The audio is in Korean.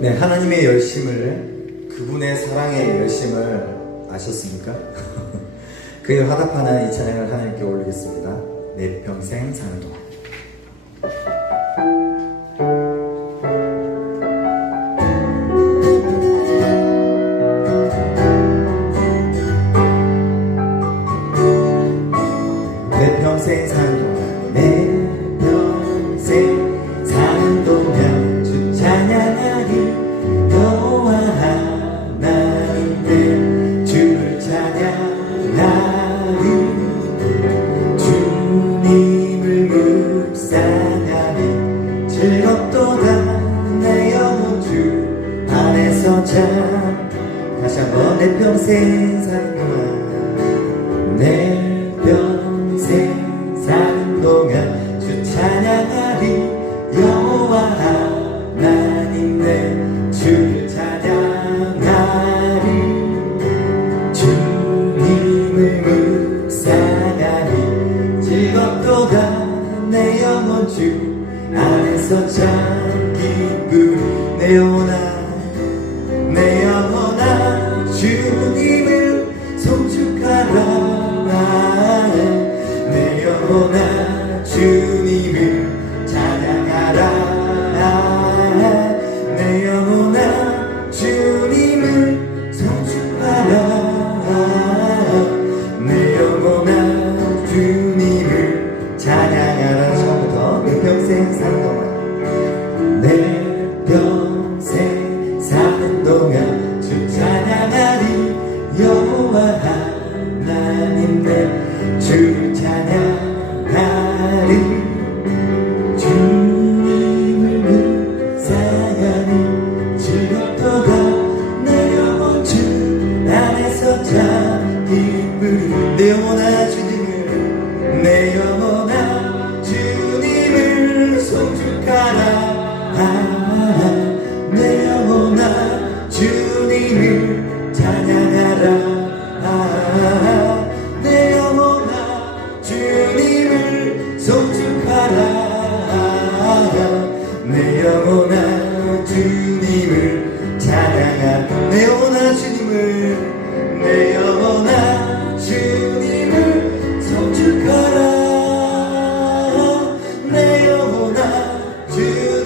네, 하나님의 열심을, 그분의 사랑의 열심을 아셨습니까? 그에 화답하는 이 찬양을 하나님께 올리겠습니다. 내 평생 사는 동안. 내 평생 사는 동안 내 안에서 참 다시 한번 내 평생 사는 동안 내 평생 사는 동안 주 찬양하리 여호와 하나님 내 주를 찬양하리 주님을 묵상하리 즐겁도다 내 영혼 주 안에서 참 기쁘리 내 영혼 주를 찬양하리 주님을 묵상하니 즐겁도다. 내 영혼 주 안에서 참 기쁘리 내 영혼아 주님을 내 영혼아 주님을 송축하라. 내 영혼아 주님을 찬양하라 영원한 주님을 찬양한 내 영원한 주님을 내 영원한 주님을 성축하라. 내 영원한 주님을